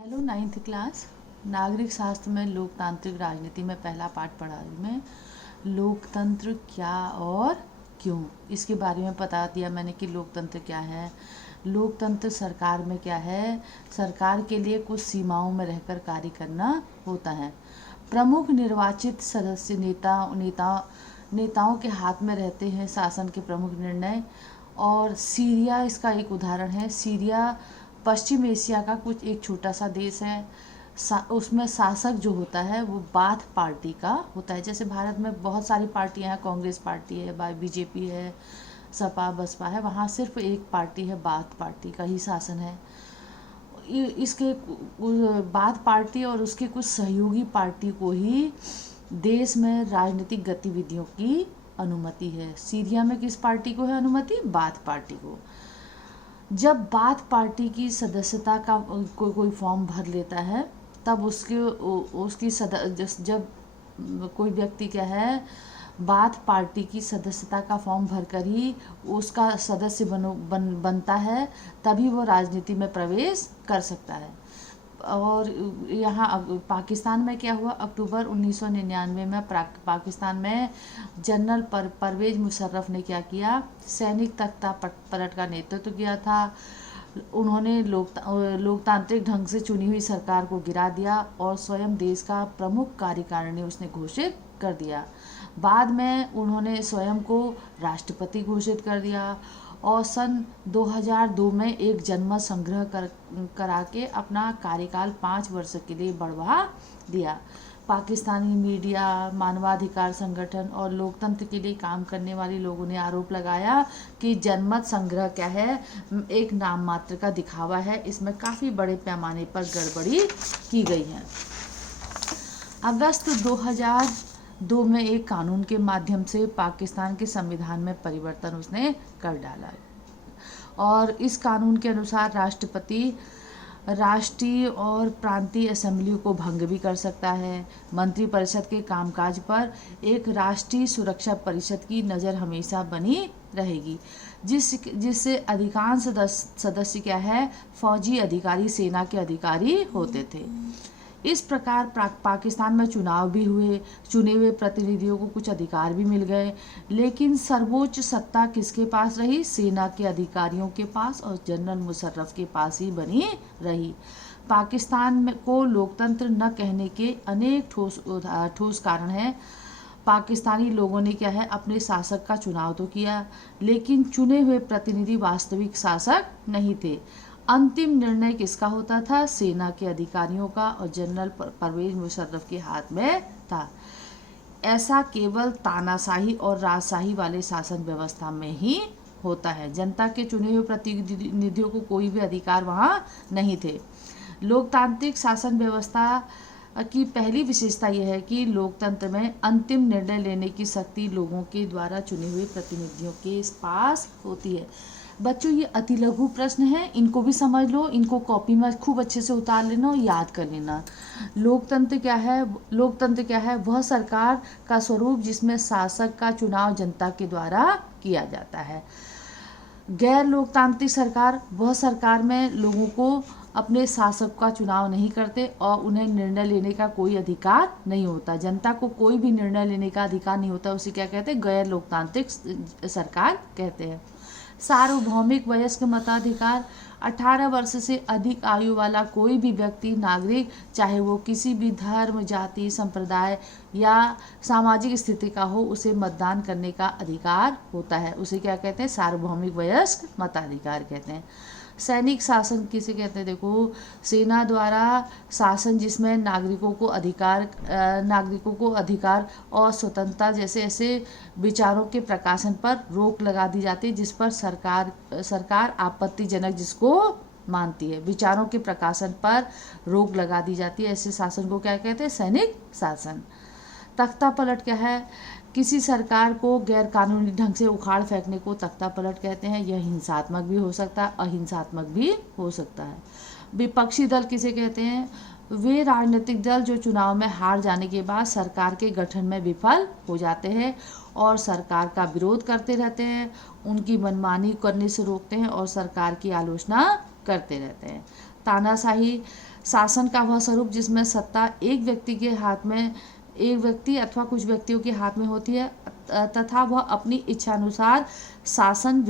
Hello ninth class. नागरिक शास्त्र में लोकतांत्रिक राजनीति में पहला पाठ पढ़ा रही मैं। लोकतंत्र क्या और क्यों, इसके बारे में बता दिया मैंने कि लोकतंत्र क्या है। लोकतंत्र सरकार में क्या है, सरकार के लिए कुछ सीमाओं में रहकर कार्य करना होता है। प्रमुख निर्वाचित सदस्य नेताओं के हाथ में रहते हैं शासन के प्रमुख निर्णय। और सीरिया इसका एक उदाहरण है। सीरिया पश्चिम एशिया का कुछ एक छोटा सा देश है। उसमें शासक जो होता है वो बाथ पार्टी का होता है। जैसे भारत में बहुत सारी पार्टियां हैं, कांग्रेस पार्टी है, बीजेपी है, सपा बसपा है। वहाँ सिर्फ एक पार्टी है, बाथ पार्टी का ही शासन है। इसके बाथ पार्टी और उसके कुछ सहयोगी पार्टी को ही देश में राजनीतिक गतिविधियों की अनुमति है। सीरिया में किस पार्टी को है अनुमति? बाथ पार्टी को। जब बाथ पार्टी की सदस्यता का कोई फॉर्म भर लेता है तब जब कोई व्यक्ति क्या है बाथ पार्टी की सदस्यता का फॉर्म भरकर ही उसका सदस्य बनता है, तभी वो राजनीति में प्रवेश कर सकता है। और यहाँ पाकिस्तान में क्या हुआ, अक्टूबर 1999 में पाकिस्तान में जनरल परवेज मुशर्रफ ने क्या किया, सैनिक तख्ता पलट का नेतृत्व किया था। उन्होंने लोकतांत्रिक ढंग से चुनी हुई सरकार को गिरा दिया और स्वयं देश का प्रमुख कार्यकारिणी उसने घोषित कर दिया। बाद में उन्होंने स्वयं को राष्ट्रपति घोषित कर दिया और सन 2002 में एक जनमत संग्रह करा के अपना कार्यकाल 5 वर्ष के लिए बढ़वा दिया। पाकिस्तानी मीडिया, मानवाधिकार संगठन और लोकतंत्र के लिए काम करने वाले लोगों ने आरोप लगाया कि जनमत संग्रह क्या है, एक नाम मात्र का दिखावा है। इसमें काफ़ी बड़े पैमाने पर गड़बड़ी की गई है। अगस्त 2002 में एक कानून के माध्यम से पाकिस्तान के संविधान में परिवर्तन उसने कर डाला और इस कानून के अनुसार राष्ट्रपति राष्ट्रीय और प्रांतीय असेंबलियों को भंग भी कर सकता है। मंत्रिपरिषद के कामकाज पर एक राष्ट्रीय सुरक्षा परिषद की नज़र हमेशा बनी रहेगी, जिससे अधिकांश सदस्य क्या है, फौजी अधिकारी, सेना के अधिकारी होते थे। इस प्रकार पाकिस्तान में चुनाव भी हुए, चुने हुए प्रतिनिधियों को कुछ अधिकार भी मिल गए, लेकिन सर्वोच्च सत्ता किसके पास रही? सेना के अधिकारियों के पास और जनरल मुशर्रफ के पास ही बनी रही। पाकिस्तान को लोकतंत्र न कहने के अनेक ठोस कारण हैं। पाकिस्तानी लोगों ने क्या है, अपने शासक का चुनाव तो किया, लेकिन चुने हुए प्रतिनिधि वास्तविक शासक नहीं थे। अंतिम निर्णय किसका होता था? सेना के अधिकारियों का और जनरल परवेज मुशर्रफ के हाथ में था। ऐसा केवल तानाशाही और राजशाही वाले शासन व्यवस्था में ही होता है। जनता के चुने हुए प्रतिनिधियों को कोई भी अधिकार वहाँ नहीं थे। लोकतांत्रिक शासन व्यवस्था की पहली विशेषता यह है कि लोकतंत्र में अंतिम निर्णय लेने की शक्ति लोगों के द्वारा चुने हुए प्रतिनिधियों के पास होती है। बच्चों, ये अति लघु प्रश्न है, इनको भी समझ लो, इनको कॉपी में खूब अच्छे से उतार लेना और याद कर लेना। लोकतंत्र क्या है? लोकतंत्र क्या है? वह सरकार का स्वरूप जिसमें शासक का चुनाव जनता के द्वारा किया जाता है। गैर लोकतांत्रिक सरकार वह सरकार में लोगों को अपने शासक का चुनाव नहीं करते और उन्हें निर्णय लेने का कोई अधिकार नहीं होता। जनता को कोई भी निर्णय लेने का अधिकार नहीं होता। उसे क्या कहते हैं? गैर लोकतांत्रिक सरकार कहते हैं। सार्वभौमिक वयस्क मताधिकार 18 वर्ष से अधिक आयु वाला कोई भी व्यक्ति, नागरिक, चाहे वो किसी भी धर्म, जाति, संप्रदाय या सामाजिक स्थिति का हो, उसे मतदान करने का अधिकार होता है। उसे क्या कहते हैं? सार्वभौमिक वयस्क मताधिकार कहते हैं। सैनिक शासन किसे कहते हैं? देखो, सेना द्वारा शासन जिसमें नागरिकों को अधिकार और स्वतंत्रता जैसे ऐसे विचारों के प्रकाशन पर रोक लगा दी जाती है, जिस पर सरकार आपत्तिजनक जिसको मानती है। विचारों के प्रकाशन पर रोक लगा दी जाती है, ऐसे शासन को क्या कहते हैं? सैनिक शासन। तख्ता पलट क्या है? किसी सरकार को गैर कानूनी ढंग से उखाड़ फेंकने को तख्ता पलट कहते हैं। यह हिंसात्मक भी हो सकता है, अहिंसात्मक भी हो सकता है। विपक्षी दल किसे कहते हैं? वे राजनीतिक दल जो चुनाव में हार जाने के बाद सरकार के गठन में विफल हो जाते हैं और सरकार का विरोध करते रहते हैं, उनकी मनमानी करने से रोकते हैं और सरकार की आलोचना करते रहते हैं। तानाशाही शासन का वह स्वरूप जिसमें सत्ता एक व्यक्ति के हाथ में, एक व्यक्ति अथवा कुछ व्यक्तियों के हाथ में होती है तथा वह अपनी इच्छानुसार शासन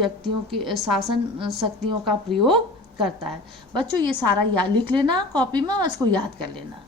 शक्तियों का प्रयोग करता है। बच्चों ये सारा लिख लेना कॉपी में और इसको याद कर लेना।